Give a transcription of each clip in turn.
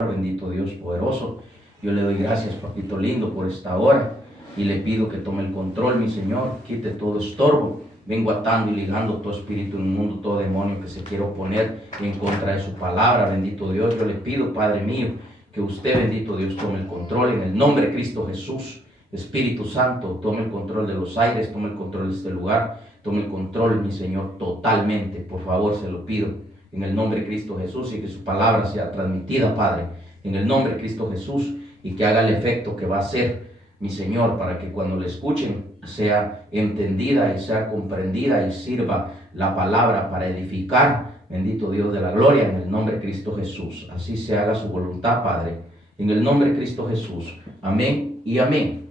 Bendito Dios poderoso, yo le doy gracias, papito lindo, por esta hora y le pido que tome el control, mi Señor, quite todo estorbo. Vengo atando y ligando todo espíritu inmundo, todo demonio que se quiera oponer en contra de su palabra. Bendito Dios, yo le pido, Padre mío, que usted, bendito Dios, tome el control en el nombre de Cristo Jesús. Espíritu Santo, tome el control de los aires, tome el control de este lugar, tome el control, mi Señor, totalmente. Por favor, se lo pido en el nombre de Cristo Jesús, y que su palabra sea transmitida, Padre, en el nombre de Cristo Jesús, y que haga el efecto que va a hacer, mi Señor, para que cuando le escuchen sea entendida y sea comprendida y sirva la palabra para edificar. Bendito Dios de la gloria, en el nombre de Cristo Jesús. Así se haga su voluntad, Padre, en el nombre de Cristo Jesús. Amén y amén.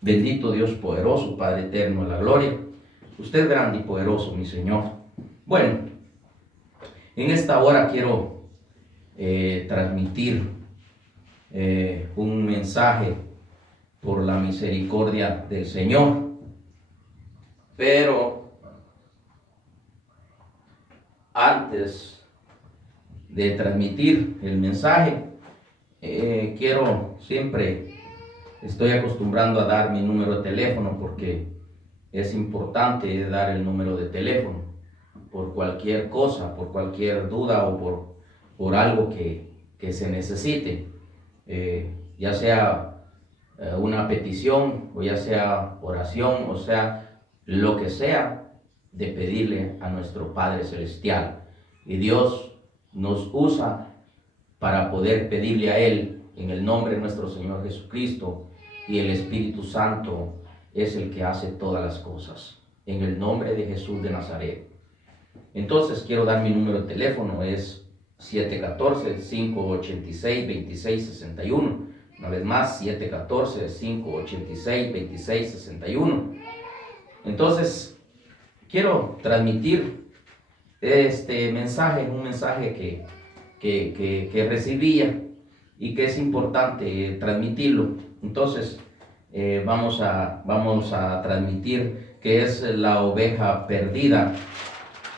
Bendito Dios poderoso, Padre eterno de la gloria. Usted es grande y poderoso, mi Señor. Bueno, en esta hora quiero transmitir un mensaje por la misericordia del Señor, pero antes de transmitir el mensaje, estoy acostumbrando a dar mi número de teléfono, porque es importante dar el número de teléfono por cualquier cosa, por cualquier duda o por algo que se necesite, ya sea una petición, o ya sea oración, o sea lo que sea, de pedirle a nuestro Padre Celestial. Y Dios nos usa para poder pedirle a Él en el nombre de nuestro Señor Jesucristo, y el Espíritu Santo es el que hace todas las cosas, en el nombre de Jesús de Nazaret. Entonces quiero dar mi número de teléfono, es 714-586-2661. Una vez más, 714-586-2661. Entonces, quiero transmitir este mensaje, un mensaje que recibía y que es importante transmitirlo. Entonces, vamos a transmitir que es la oveja perdida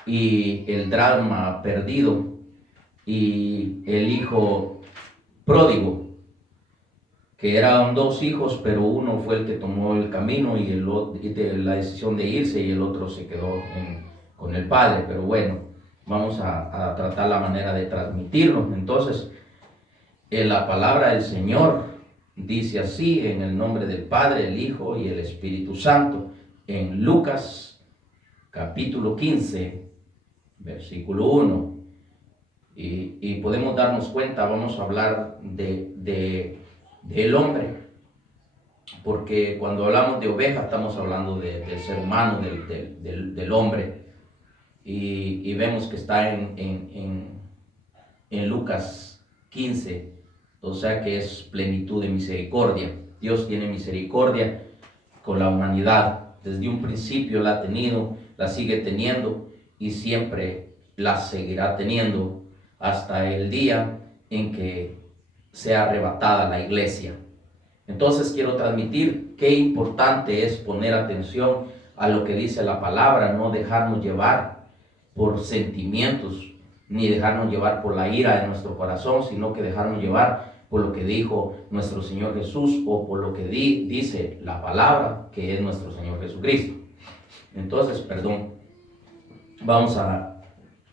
y el drama perdido y el hijo pródigo, que eran dos hijos, pero uno fue el que tomó el camino y la decisión de irse, y el otro se quedó con el padre. Pero bueno, vamos a tratar la manera de transmitirlo. Entonces, la palabra del Señor dice así, en el nombre del Padre, el Hijo y el Espíritu Santo, en Lucas capítulo 15, versículo 1. Y podemos darnos cuenta, vamos a hablar del hombre, porque cuando hablamos de oveja estamos hablando del ser humano, del hombre, y vemos que está en Lucas 15, o sea que es plenitud de misericordia. Dios tiene misericordia con la humanidad, desde un principio la ha tenido, la sigue teniendo y siempre la seguirá teniendo hasta el día en que sea arrebatada la iglesia. Entonces quiero transmitir qué importante es poner atención a lo que dice la palabra, no dejarnos llevar por sentimientos, ni dejarnos llevar por la ira de nuestro corazón, sino que dejarnos llevar por lo que dijo nuestro Señor Jesús, o por lo que dice la palabra, que es nuestro Señor Jesucristo. Entonces, vamos a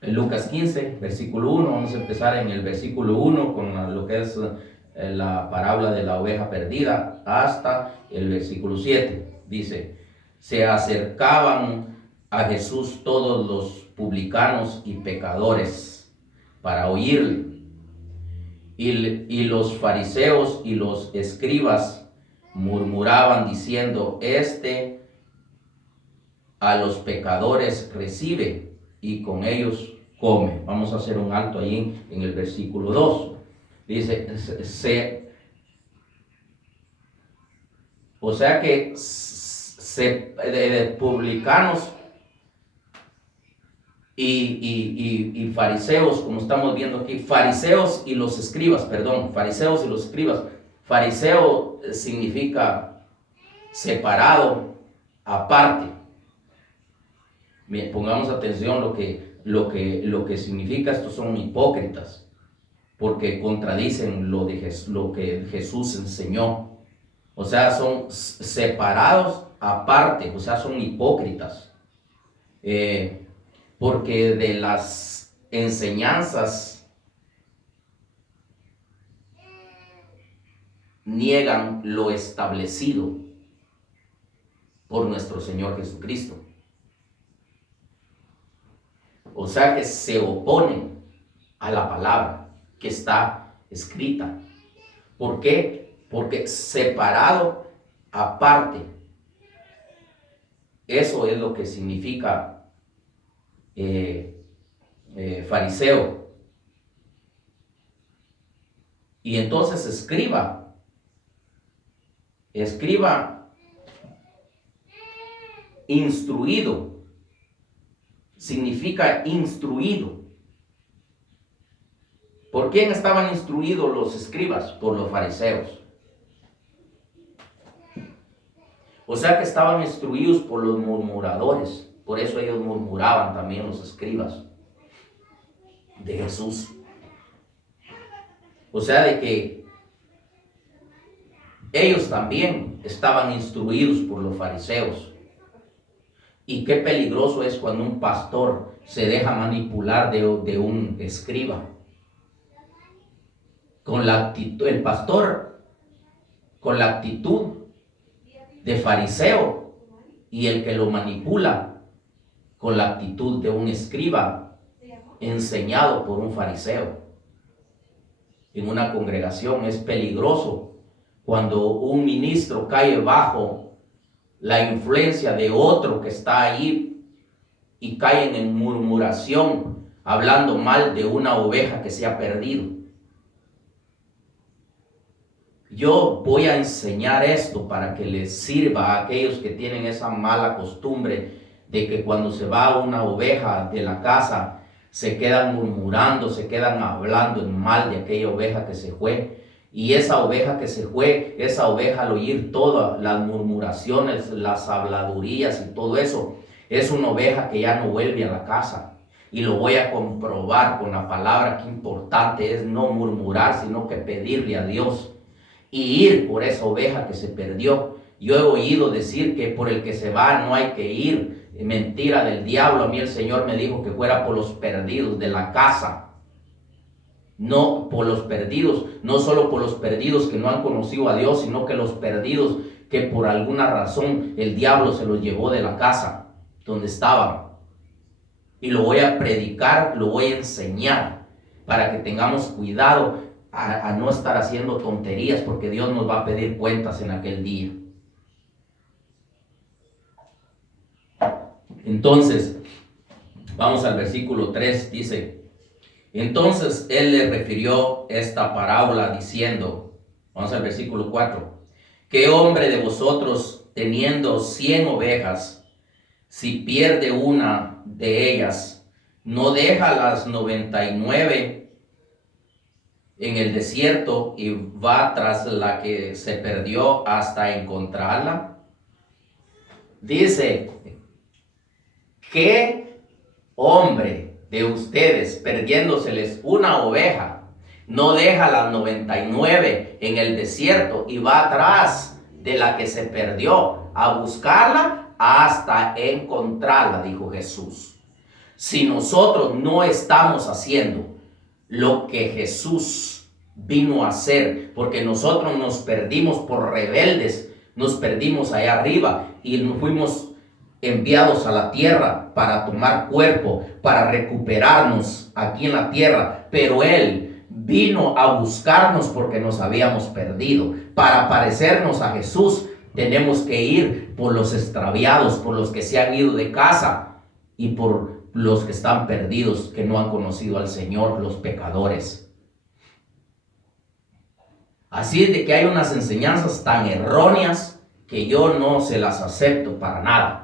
Lucas 15, versículo 1, vamos a empezar en el versículo 1 con lo que es la parábola de la oveja perdida, hasta el versículo 7. Dice: se acercaban a Jesús todos los publicanos y pecadores para oírle, y los fariseos y los escribas murmuraban diciendo: este a los pecadores recibe y con ellos come. Vamos a hacer un alto ahí en el versículo 2. Dice, o sea que publicanos y fariseos, como estamos viendo aquí, fariseos y los escribas. Fariseo significa separado, aparte. Bien, pongamos atención lo que significa. Estos son hipócritas. porque contradicen lo que Jesús enseñó. O sea, son separados aparte, o sea, son hipócritas. Porque de las enseñanzas niegan lo establecido por nuestro Señor Jesucristo. O sea que se oponen a la palabra que está escrita. ¿Por qué? Porque separado aparte. Eso es lo que significa fariseo. Y entonces escriba instruido, significa instruido. ¿Por quién estaban instruidos los escribas? Por los fariseos. O sea que estaban instruidos por los murmuradores. Por eso ellos murmuraban también, los escribas de Jesús. O sea de que ellos también estaban instruidos por los fariseos. Y qué peligroso es cuando un pastor se deja manipular de un escriba. Con la actitud, el pastor con la actitud de fariseo y el que lo manipula con la actitud de un escriba enseñado por un fariseo. En una congregación es peligroso cuando un ministro cae bajo la influencia de otro que está ahí y caen en murmuración, hablando mal de una oveja que se ha perdido. Yo voy a enseñar esto para que les sirva a aquellos que tienen esa mala costumbre de que cuando se va una oveja de la casa se quedan murmurando, se quedan hablando en mal de aquella oveja que se fue. Y esa oveja que se fue, esa oveja al oír todas las murmuraciones, las habladurías y todo eso, es una oveja que ya no vuelve a la casa. Y lo voy a comprobar con la palabra. Qué importante es no murmurar, sino que pedirle a Dios y ir por esa oveja que se perdió. Yo he oído decir que por el que se va no hay que ir. Mentira del diablo. A mí el Señor me dijo que fuera por los perdidos de la casa. No por los perdidos, no solo por los perdidos que no han conocido a Dios, sino que los perdidos que por alguna razón el diablo se los llevó de la casa donde estaban. Y lo voy a predicar, lo voy a enseñar para que tengamos cuidado a no estar haciendo tonterías, porque Dios nos va a pedir cuentas en aquel día. Entonces, vamos al versículo 3, dice: entonces él le refirió esta parábola diciendo, vamos al versículo 4, ¿qué hombre de vosotros, teniendo 100 ovejas, si pierde una de ellas, no deja las 99 en el desierto y va tras la que se perdió hasta encontrarla? Dice, ¿qué hombre de ustedes, perdiéndoseles una oveja, no deja las 99 en el desierto y va atrás de la que se perdió a buscarla hasta encontrarla? Dijo Jesús. Si nosotros no estamos haciendo lo que Jesús vino a hacer, porque nosotros nos perdimos por rebeldes, nos perdimos allá arriba y nos fuimos enviados a la tierra para tomar cuerpo, para recuperarnos aquí en la tierra, pero Él vino a buscarnos porque nos habíamos perdido. Para parecernos a Jesús tenemos que ir por los extraviados, por los que se han ido de casa y por los que están perdidos, que no han conocido al Señor, los pecadores. Así es de que hay unas enseñanzas tan erróneas que yo no se las acepto para nada.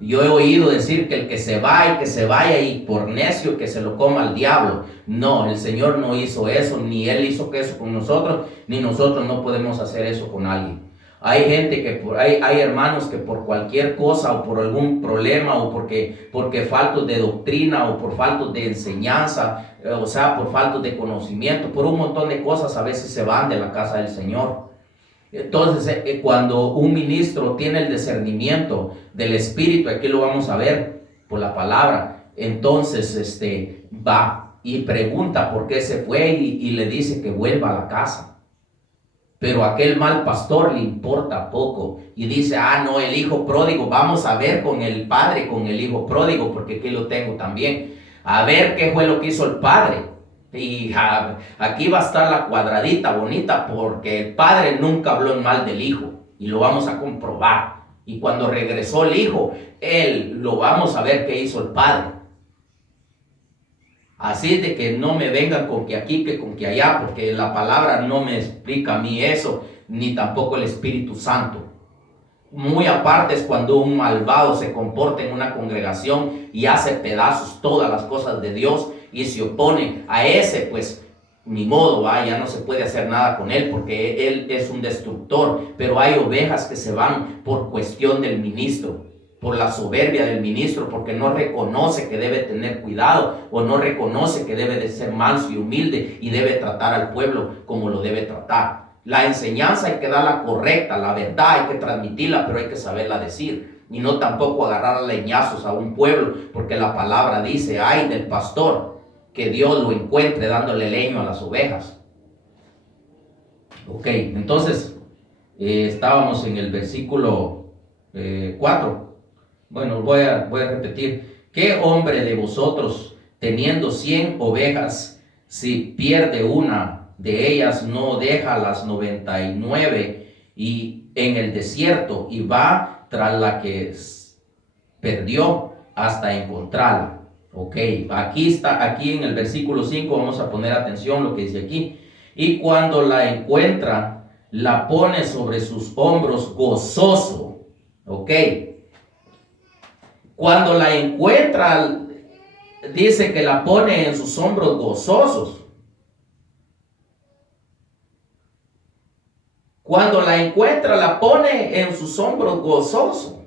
Yo he oído decir que el que se va y que se vaya y por necio que se lo coma el diablo. No, el Señor no hizo eso, ni Él hizo eso con nosotros, ni nosotros no podemos hacer eso con alguien. Hay gente que hay hermanos que por cualquier cosa o por algún problema o porque faltos de doctrina o por faltos de enseñanza, o sea, por faltos de conocimiento, por un montón de cosas a veces se van de la casa del Señor. Entonces, cuando un ministro tiene el discernimiento del Espíritu, aquí lo vamos a ver por la palabra, entonces va y pregunta por qué se fue y le dice que vuelva a la casa. Pero aquel mal pastor le importa poco y dice, no, el hijo pródigo, vamos a ver con el padre, con el hijo pródigo, porque aquí lo tengo también. A ver qué fue lo que hizo el padre. Y aquí va a estar la cuadradita bonita, porque el padre nunca habló en mal del hijo y lo vamos a comprobar. Y cuando regresó el hijo, lo vamos a ver qué hizo el padre. Así de que no me vengan con que aquí, que con que allá, porque la palabra no me explica a mí eso, ni tampoco el Espíritu Santo. Muy aparte es cuando un malvado se comporta en una congregación y hace pedazos todas las cosas de Dios y se opone a ese, pues ni modo, ya no se puede hacer nada con él porque él es un destructor. Pero hay ovejas que se van por cuestión del ministro, por la soberbia del ministro, porque no reconoce que debe tener cuidado o no reconoce que debe de ser manso y humilde y debe tratar al pueblo como lo debe tratar. La enseñanza hay que darla correcta, la verdad hay que transmitirla, pero hay que saberla decir y no tampoco agarrar a leñazos a un pueblo, porque la palabra dice, ay del pastor, que Dios lo encuentre dándole leño a las ovejas. Ok, entonces estábamos en el versículo 4. Bueno, voy a repetir. ¿Qué hombre de vosotros, teniendo 100 ovejas, si pierde una de ellas, no deja las 99 y en el desierto y va tras la que perdió hasta encontrarla? Ok, aquí en el versículo 5 vamos a poner atención lo que dice aquí. Y cuando la encuentra, la pone sobre sus hombros gozoso. Ok. Cuando la encuentra, dice que la pone en sus hombros gozosos. Cuando la encuentra, la pone en sus hombros gozoso.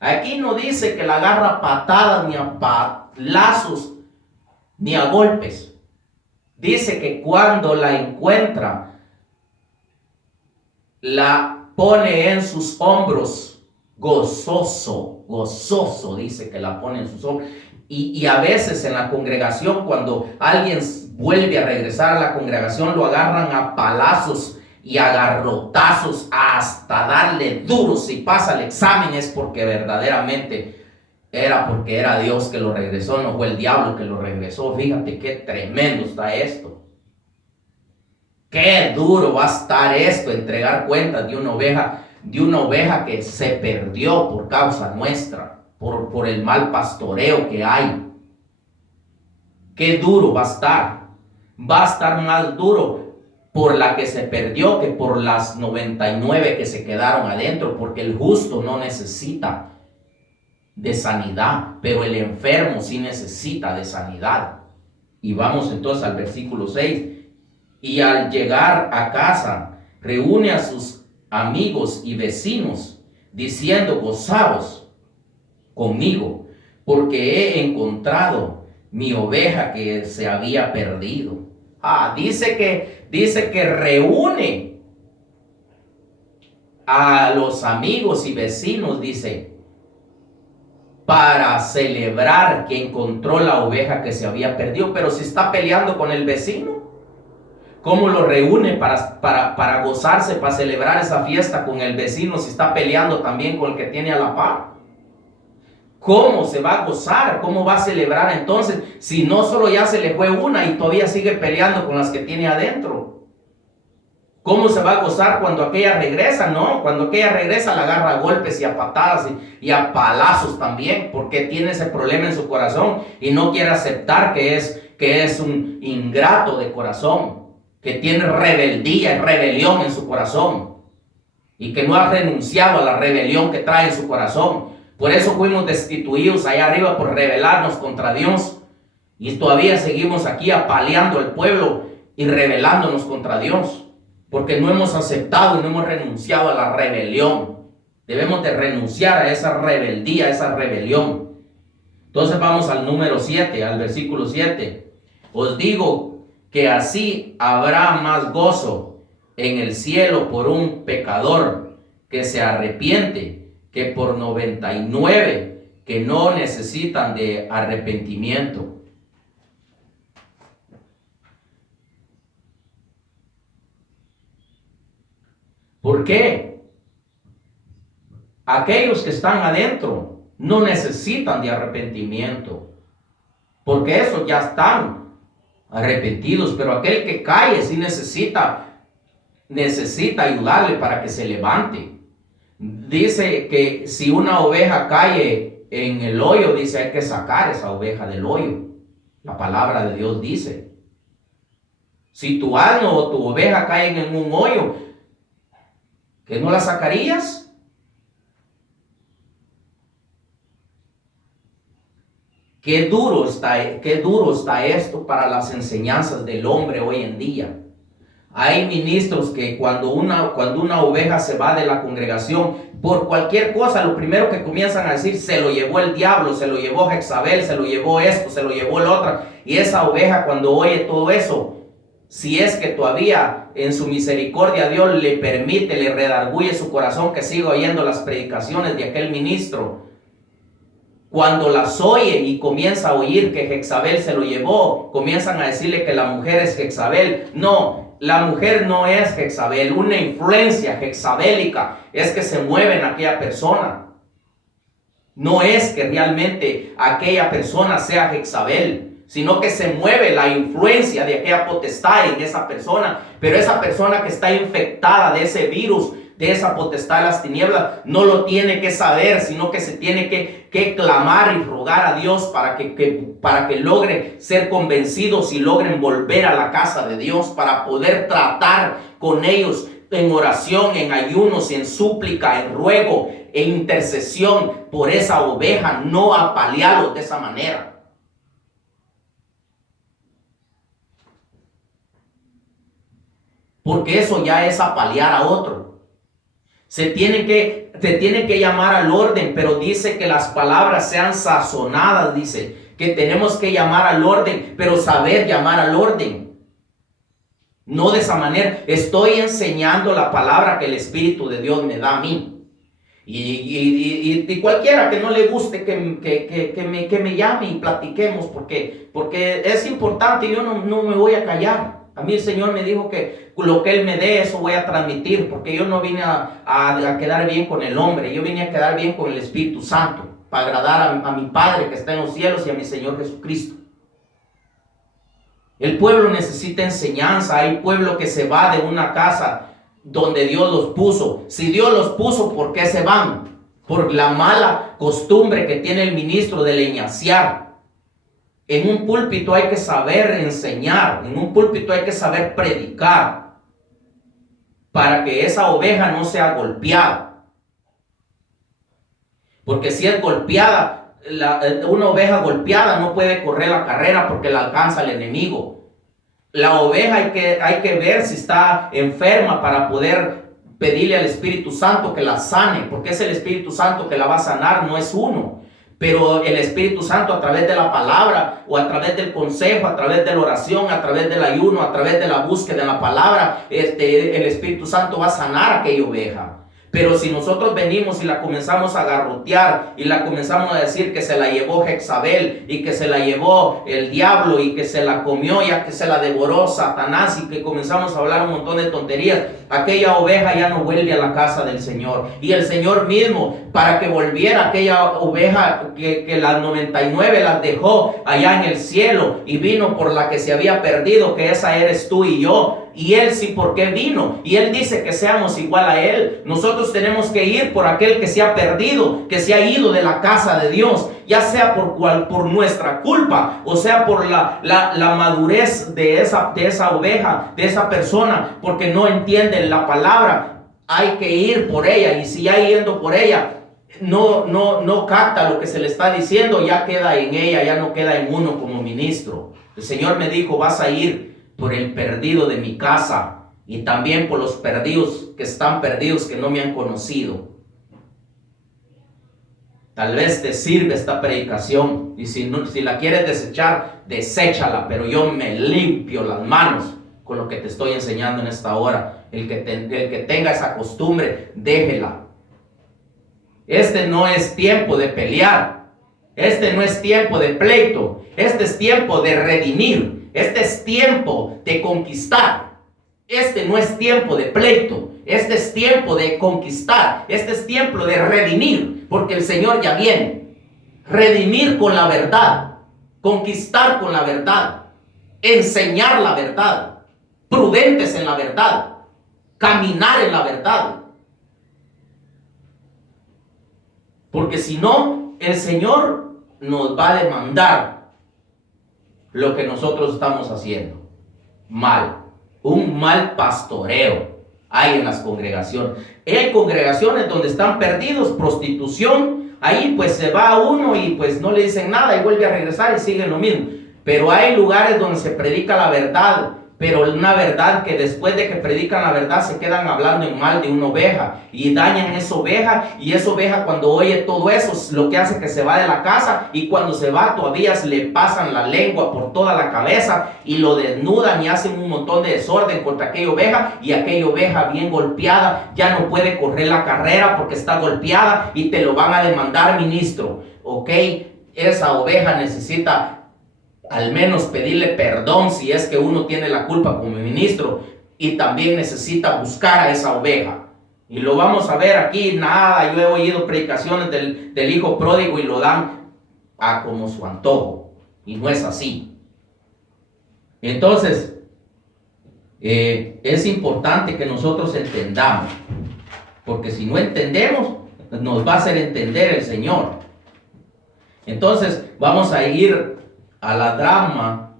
Aquí no dice que la agarra a patadas, ni a palazos, ni a golpes. Dice que cuando la encuentra, la pone en sus hombros gozoso, dice que la pone en sus hombros. Y a veces en la congregación, cuando alguien vuelve a regresar a la congregación, lo agarran a palazos y a garrotazos hasta darle duro. Si pasa el examen es porque verdaderamente porque era Dios que lo regresó, no fue el diablo que lo regresó. Fíjate qué tremendo está esto. Qué duro va a estar esto, entregar cuentas de una oveja que se perdió por causa nuestra, por el mal pastoreo que hay. Qué duro va a estar. Va a estar más duro por la que se perdió que por las 99 que se quedaron adentro, porque el justo no necesita de sanidad, pero el enfermo sí necesita de sanidad. Y vamos entonces al versículo 6. Y al llegar a casa, reúne a sus amigos y vecinos, diciendo, gozaos conmigo, porque he encontrado mi oveja que se había perdido. Dice que reúne a los amigos y vecinos, dice, para celebrar que encontró la oveja que se había perdido. Pero si está peleando con el vecino, ¿cómo lo reúne para gozarse, para celebrar esa fiesta con el vecino si está peleando también con el que tiene a la par? ¿Cómo se va a gozar? ¿Cómo va a celebrar entonces si no solo ya se le fue una y todavía sigue peleando con las que tiene adentro? ¿Cómo se va a gozar cuando aquella regresa? No, cuando aquella regresa la agarra a golpes y a patadas y a palazos también, porque tiene ese problema en su corazón y no quiere aceptar que es un ingrato de corazón, que tiene rebeldía y rebelión en su corazón y que no ha renunciado a la rebelión que trae en su corazón. Por eso fuimos destituidos allá arriba por rebelarnos contra Dios y todavía seguimos aquí apaleando al pueblo y rebelándonos contra Dios. porque no hemos aceptado y no hemos renunciado a la rebelión. Debemos de renunciar a esa rebeldía, a esa rebelión. Entonces vamos al número 7, al versículo 7. Os digo que así habrá más gozo en el cielo por un pecador que se arrepiente que por 99 que no necesitan de arrepentimiento. ¿Por qué? Aquellos que están adentro no necesitan de arrepentimiento, porque esos ya están arrepentidos, pero aquel que cae sí necesita ayudarle para que se levante. Dice que si una oveja cae en el hoyo, dice hay que sacar esa oveja del hoyo. La palabra de Dios dice, si tu asno o tu oveja caen en un hoyo, ¿que no la sacarías? Qué duro está esto para las enseñanzas del hombre hoy en día. Hay ministros que cuando una oveja se va de la congregación, por cualquier cosa, lo primero que comienzan a decir, se lo llevó el diablo, se lo llevó Jezabel, se lo llevó esto, se lo llevó el otro. Y esa oveja, cuando oye todo eso, si es que todavía en su misericordia Dios le permite, le redarguye su corazón que siga oyendo las predicaciones de aquel ministro, cuando las oye y comienza a oír que Jezabel se lo llevó, comienzan a decirle que la mujer es Jezabel. No, la mujer no es Jezabel. Una influencia jezabélica es que se mueve en aquella persona. No es que realmente aquella persona sea Jezabel, sino que se mueve la influencia de aquella potestad en esa persona. Pero esa persona que está infectada de ese virus, de esa potestad de las tinieblas, no lo tiene que saber, sino que se tiene que clamar y rogar a Dios para que logre ser convencidos y logren volver a la casa de Dios, para poder tratar con ellos en oración, en ayunos, en súplica, en ruego, en intercesión por esa oveja, no apalearlos de esa manera. Porque eso ya es apalear a otro. Se tiene que llamar al orden, pero dice que las palabras sean sazonadas, dice que tenemos que llamar al orden, pero saber llamar al orden. No de esa manera. Estoy enseñando la palabra que el Espíritu de Dios me da a mí. Y cualquiera que no le guste que me llame y platiquemos, porque es importante. Yo no me voy a callar. A mí el Señor me dijo que lo que Él me dé, eso voy a transmitir, porque yo no vine a quedar bien con el hombre, yo vine a quedar bien con el Espíritu Santo, para agradar a mi Padre que está en los cielos y a mi Señor Jesucristo. El pueblo necesita enseñanza. Hay pueblo que se va de una casa donde Dios los puso. Si Dios los puso, ¿por qué se van? Por la mala costumbre que tiene el ministro de leñaciar. En un púlpito hay que saber enseñar, en un púlpito hay que saber predicar, para que esa oveja no sea golpeada. Porque si es golpeada, una oveja golpeada no puede correr la carrera porque la alcanza el enemigo. La oveja hay que ver si está enferma para poder pedirle al Espíritu Santo que la sane, porque es el Espíritu Santo que la va a sanar, no es uno. Pero el Espíritu Santo, a través de la palabra, o a través del consejo, a través de la oración, a través del ayuno, a través de la búsqueda de la palabra, el Espíritu Santo va a sanar a aquella oveja. Pero si nosotros venimos y la comenzamos a garrotear y la comenzamos a decir que se la llevó Jezabel y que se la llevó el diablo y que se la comió, ya que se la devoró Satanás, y que comenzamos a hablar un montón de tonterías, aquella oveja ya no vuelve a la casa del Señor. Y el Señor mismo, para que volviera aquella oveja que las 99 las dejó allá en el cielo y vino por la que se había perdido, que esa eres tú y yo. Y Él sí, ¿por qué vino? Y Él dice que seamos igual a Él. Nosotros tenemos que ir por aquel que se ha perdido, que se ha ido de la casa de Dios, ya sea por nuestra culpa, o sea por la madurez de esa oveja, de esa persona, porque no entienden la palabra. Hay que ir por ella, y si ya yendo por ella no capta lo que se le está diciendo, ya queda en ella, ya no queda en uno como ministro. El Señor me dijo: vas a ir por el perdido de mi casa, y también por los perdidos que están perdidos, que no me han conocido. Tal vez te sirve esta predicación, y si la quieres desechar, deséchala, pero yo me limpio las manos con lo que te estoy enseñando en esta hora. El que tenga esa costumbre, déjela. Este no es tiempo de pelear, este no es tiempo de pleito, este es tiempo de redimir, este es tiempo de conquistar. Este no es tiempo de pleito, este es tiempo de conquistar, este es tiempo de redimir, porque el Señor ya viene. Redimir con la verdad, conquistar con la verdad, enseñar la verdad, prudentes en la verdad, caminar en la verdad. Porque si no, el Señor nos va a demandar lo que nosotros estamos haciendo mal. Un mal pastoreo hay en las congregaciones. Hay congregaciones donde están perdidos, prostitución. Ahí pues se va uno y pues no le dicen nada y vuelve a regresar y sigue lo mismo. Pero hay lugares donde se predica la verdad, pero una verdad que después de que predican la verdad se quedan hablando en mal de una oveja y dañan esa oveja, y esa oveja cuando oye todo eso lo que hace que se va de la casa, y cuando se va todavía se le pasan la lengua por toda la cabeza y lo desnudan y hacen un montón de desorden contra aquella oveja, y aquella oveja bien golpeada ya no puede correr la carrera porque está golpeada y te lo van a demandar, ministro. Ok, esa oveja necesita al menos pedirle perdón si es que uno tiene la culpa como ministro, y también necesita buscar a esa oveja. Y lo vamos a ver aquí. Nada, yo he oído predicaciones del hijo pródigo y lo dan a como su antojo, y no es así. Entonces es importante que nosotros entendamos, porque si no entendemos nos va a hacer entender el Señor. Entonces vamos a ir a la drama,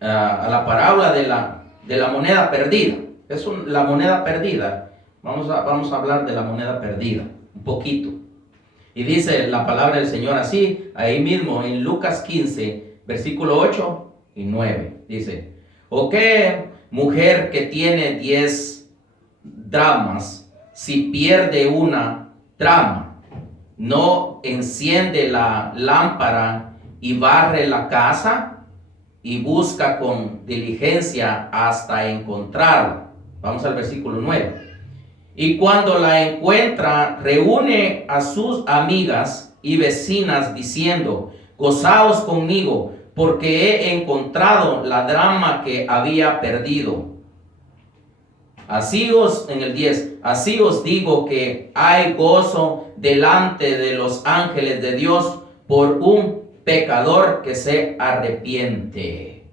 a la parábola de la moneda perdida. La moneda perdida. Vamos a hablar de la moneda perdida un poquito. Y dice la palabra del Señor así, ahí mismo en Lucas 15, versículo 8 y 9. Dice: ¿o qué mujer que tiene 10 dracmas, si pierde una dracma, no enciende la lámpara y barre la casa y busca con diligencia hasta encontrarla? Vamos al versículo 9. Y cuando la encuentra, reúne a sus amigas y vecinas diciendo: gozaos conmigo, porque he encontrado la dracma que había perdido. En el 10, así os digo que hay gozo delante de los ángeles de Dios por un pecador que se arrepiente.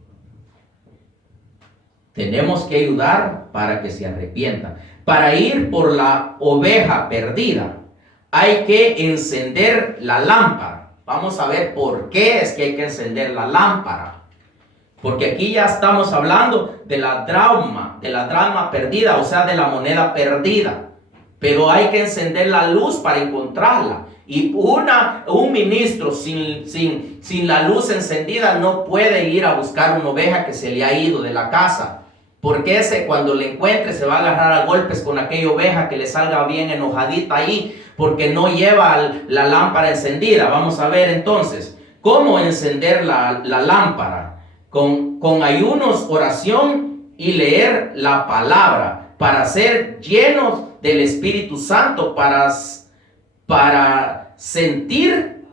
Tenemos que ayudar para que se arrepienta. Para ir por la oveja perdida, hay que encender la lámpara. Vamos a ver por qué es que hay que encender la lámpara. Porque aquí ya estamos hablando de la dracma perdida, o sea, de la moneda perdida. Pero hay que encender la luz para encontrarla. Y un ministro sin la luz encendida no puede ir a buscar una oveja que se le ha ido de la casa. Porque cuando le encuentre se va a agarrar a golpes con aquella oveja que le salga bien enojadita ahí, porque no lleva la lámpara encendida. Vamos a ver entonces cómo encender la lámpara. Con ayunos, oración y leer la palabra, para ser llenos del Espíritu Santo, para sentir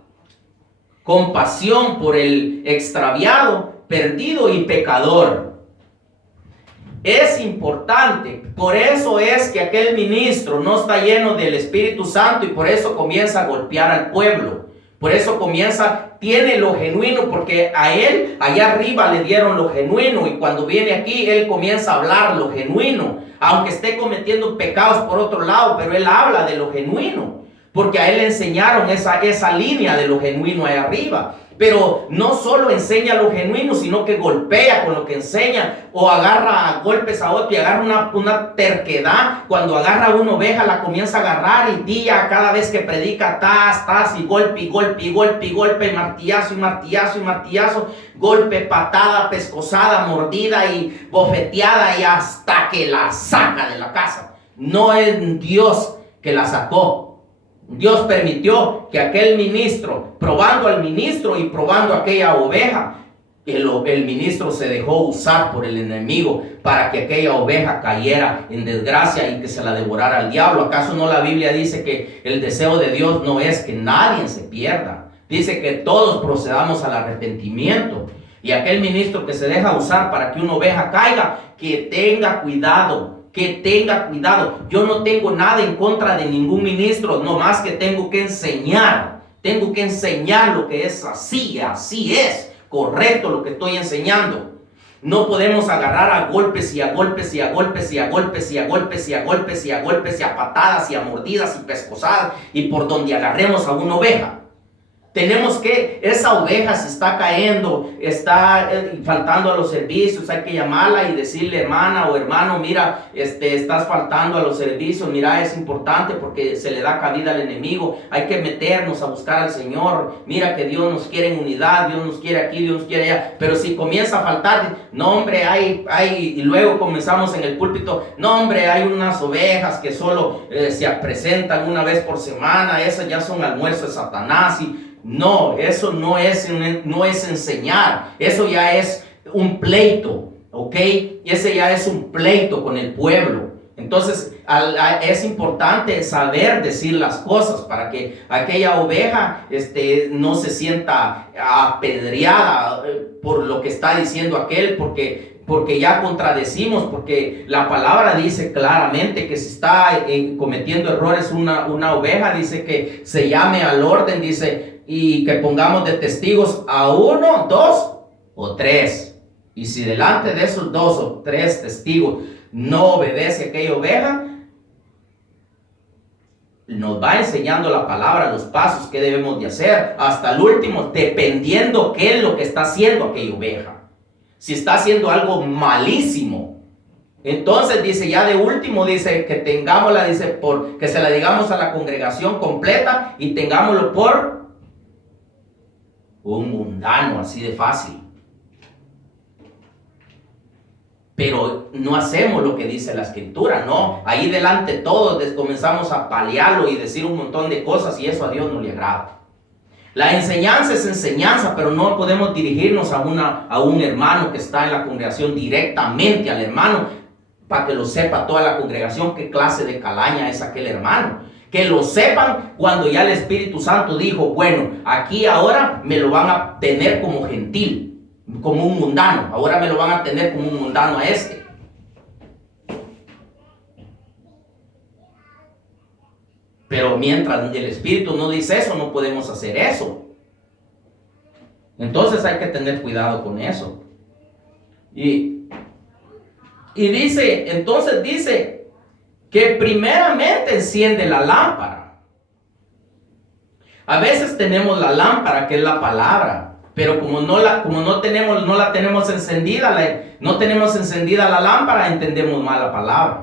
compasión por el extraviado, perdido y pecador. Es importante. Por eso es que aquel ministro no está lleno del Espíritu Santo, y por eso comienza a golpear al pueblo. Por eso tiene lo genuino, porque a él allá arriba le dieron lo genuino, y cuando viene aquí él comienza a hablar lo genuino, aunque esté cometiendo pecados por otro lado, pero él habla de lo genuino, porque a él le enseñaron esa línea de lo genuino ahí arriba. Pero no solo enseña lo genuino, sino que golpea con lo que enseña, o agarra a golpes a otro y agarra una terquedad. Cuando agarra una oveja, la comienza a agarrar y día, cada vez que predica, tas, y golpe, y golpe, y golpe, y golpe, y martillazo, y martillazo, y martillazo, golpe, patada, pescozada, mordida y bofeteada, y hasta que la saca de la casa. No es Dios que la sacó. Dios permitió que aquel ministro, probando al ministro y probando a aquella oveja, el ministro se dejó usar por el enemigo para que aquella oveja cayera en desgracia y que se la devorara al diablo. ¿Acaso no la Biblia dice que el deseo de Dios no es que nadie se pierda? Dice que todos procedamos al arrepentimiento. Y aquel ministro que se deja usar para que una oveja caiga, que tenga cuidado. Que tenga cuidado. Yo no tengo nada en contra de ningún ministro, no más que tengo que enseñar. Tengo que enseñar lo que es así es correcto lo que estoy enseñando. No podemos agarrar a golpes y a golpes y a golpes y a golpes y a golpes y a golpes y a golpes y a patadas y a mordidas y pescozadas y por donde agarremos a una oveja. Tenemos que, esa oveja se está cayendo, está faltando a los servicios, hay que llamarla y decirle, hermana o hermano, mira, estás faltando a los servicios, mira, es importante porque se le da cabida al enemigo, hay que meternos a buscar al Señor, mira que Dios nos quiere en unidad, Dios nos quiere aquí, Dios nos quiere allá, pero si comienza a faltar, no hombre, y luego comenzamos en el púlpito, no hombre, hay unas ovejas que solo se presentan una vez por semana, esas ya son almuerzos de Satanás y no, eso no es enseñar, eso ya es un pleito, ¿ok? Ese ya es un pleito con el pueblo. Entonces es importante saber decir las cosas para que aquella oveja no se sienta apedreada por lo que está diciendo aquel, porque ya contradecimos, porque la palabra dice claramente que si está cometiendo errores una oveja, dice que se llame al orden, dice, y que pongamos de testigos a 1, 2 o 3. Y si delante de esos 2 o 3 testigos no obedece aquella oveja, nos va enseñando la palabra, los pasos que debemos de hacer, hasta el último, dependiendo qué es lo que está haciendo aquella oveja. Si está haciendo algo malísimo, entonces dice, ya de último, dice que tengámosla, dice, que se la digamos a la congregación completa y tengámoslo por un mundano, así de fácil. Pero no hacemos lo que dice la escritura, no. Ahí delante todos comenzamos a paliarlo y decir un montón de cosas y eso a Dios no le agrada. La enseñanza es enseñanza, pero no podemos dirigirnos a un hermano que está en la congregación directamente al hermano para que lo sepa toda la congregación qué clase de calaña es aquel hermano. Que lo sepan cuando ya el Espíritu Santo dijo, bueno, aquí ahora me lo van a tener como gentil, como un mundano. Ahora me lo van a tener como un mundano a este. Pero mientras el Espíritu no dice eso, no podemos hacer eso. Entonces hay que tener cuidado con eso. Y dice, entonces dice que primeramente enciende la lámpara. A veces tenemos la lámpara, que es la palabra, pero como no la tenemos encendida, no tenemos encendida la lámpara, entendemos mal la palabra.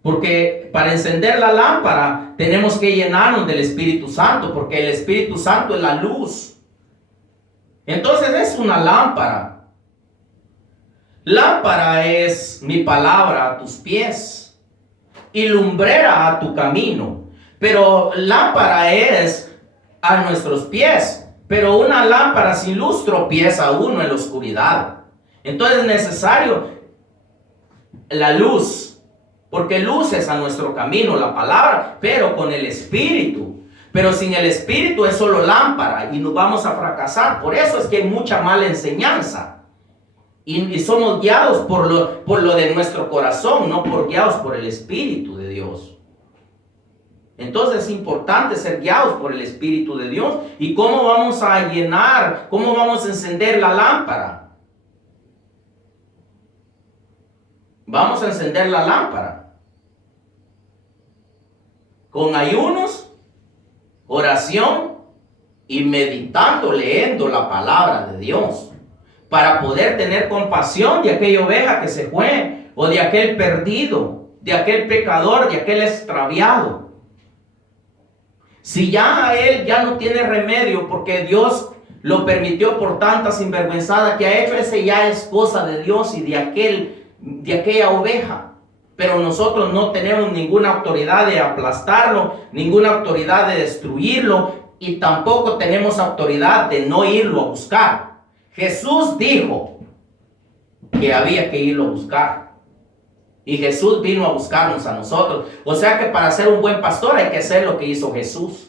Porque para encender la lámpara tenemos que llenarnos del Espíritu Santo, porque el Espíritu Santo es la luz. Entonces es una lámpara. Lámpara es mi palabra a tus pies y lumbrera a tu camino. Pero lámpara es a nuestros pies. Pero una lámpara sin luz tropieza a uno en la oscuridad. Entonces es necesario la luz, porque luz es a nuestro camino, la palabra, pero con el Espíritu. Pero sin el Espíritu es solo lámpara y nos vamos a fracasar. Por eso es que hay mucha mala enseñanza. Y somos guiados por lo de nuestro corazón, no guiados por el Espíritu de Dios. Entonces es importante ser guiados por el Espíritu de Dios. ¿Y cómo vamos a llenar? ¿Cómo vamos a encender la lámpara? Vamos a encender la lámpara con ayunos, oración y meditando, leyendo la palabra de Dios, para poder tener compasión de aquella oveja que se fue, o de aquel perdido, de aquel pecador, de aquel extraviado. Si ya a él ya no tiene remedio porque Dios lo permitió por tanta sinvergüenzada que ha hecho, ese ya es cosa de Dios y de aquella oveja. Pero nosotros no tenemos ninguna autoridad de aplastarlo, ninguna autoridad de destruirlo, y tampoco tenemos autoridad de no irlo a buscar. Jesús dijo que había que irlo a buscar. Y Jesús vino a buscarnos a nosotros. O sea que para ser un buen pastor hay que hacer lo que hizo Jesús.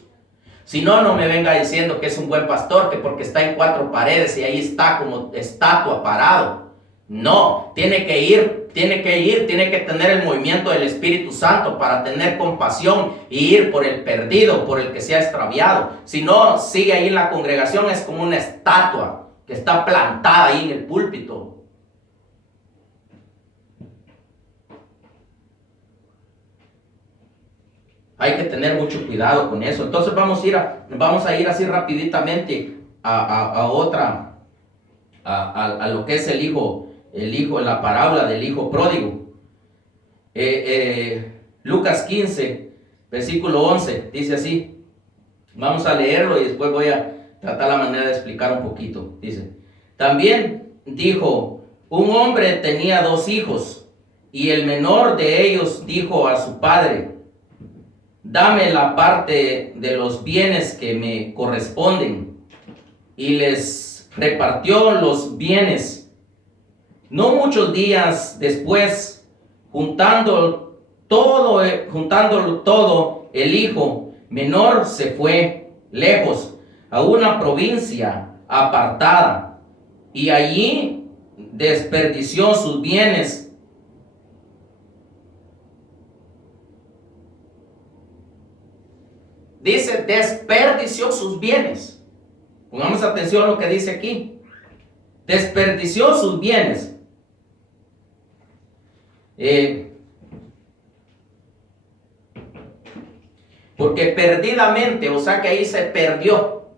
Si no, no me venga diciendo que es un buen pastor, que porque está en cuatro paredes y ahí está como estatua parado. No, tiene que tener el movimiento del Espíritu Santo para tener compasión y ir por el perdido, por el que se ha extraviado. Si no, sigue ahí en la congregación, es como una estatua que está plantada ahí en el púlpito. Hay que tener mucho cuidado con eso. Entonces vamos a ir así rapiditamente a lo que es el hijo, la parábola del hijo pródigo. Lucas 15, versículo 11, dice así. Vamos a leerlo y después voy a tratar la manera de explicar un poquito. Dice: también dijo, un hombre tenía 2 hijos, y el menor de ellos dijo a su padre: dame la parte de los bienes que me corresponden. Y les repartió los bienes. No muchos días después, juntándolo todo, el hijo menor se fue lejos a una provincia apartada, y allí desperdició sus bienes. Dice, desperdició sus bienes. Pongamos atención a lo que dice aquí. Desperdició sus bienes. Porque perdidamente, o sea que ahí se perdió.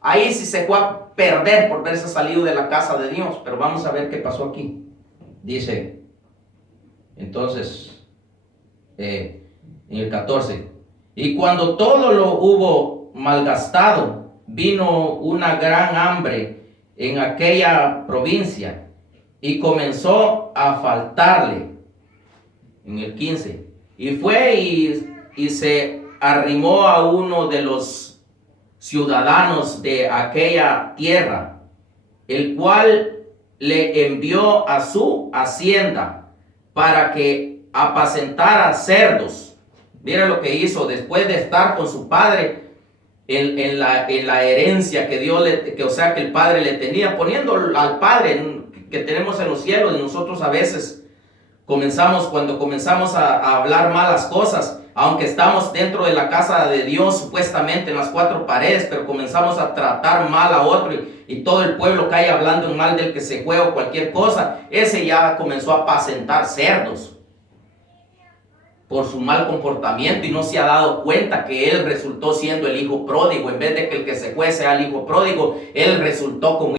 Ahí sí se fue a perder por verse salido de la casa de Dios. Pero vamos a ver qué pasó aquí. Dice, entonces, en el 14. Y cuando todo lo hubo malgastado, vino una gran hambre en aquella provincia y comenzó a faltarle. En el 15. Y fue y se arrimó a uno de los ciudadanos de aquella tierra, el cual le envió a su hacienda para que apacentara cerdos. Mira lo que hizo después de estar con su padre en la herencia que Dios que el padre le tenía, poniendo al padre que tenemos en los cielos. Y nosotros a veces cuando comenzamos a hablar malas cosas, aunque estamos dentro de la casa de Dios, supuestamente en las 4 paredes, pero comenzamos a tratar mal a otro, y todo el pueblo cae hablando en mal del que se fue o cualquier cosa. Ese ya comenzó a apacentar cerdos por su mal comportamiento, y no se ha dado cuenta que él resultó siendo el hijo pródigo. En vez de que el que se fue sea el hijo pródigo, él resultó como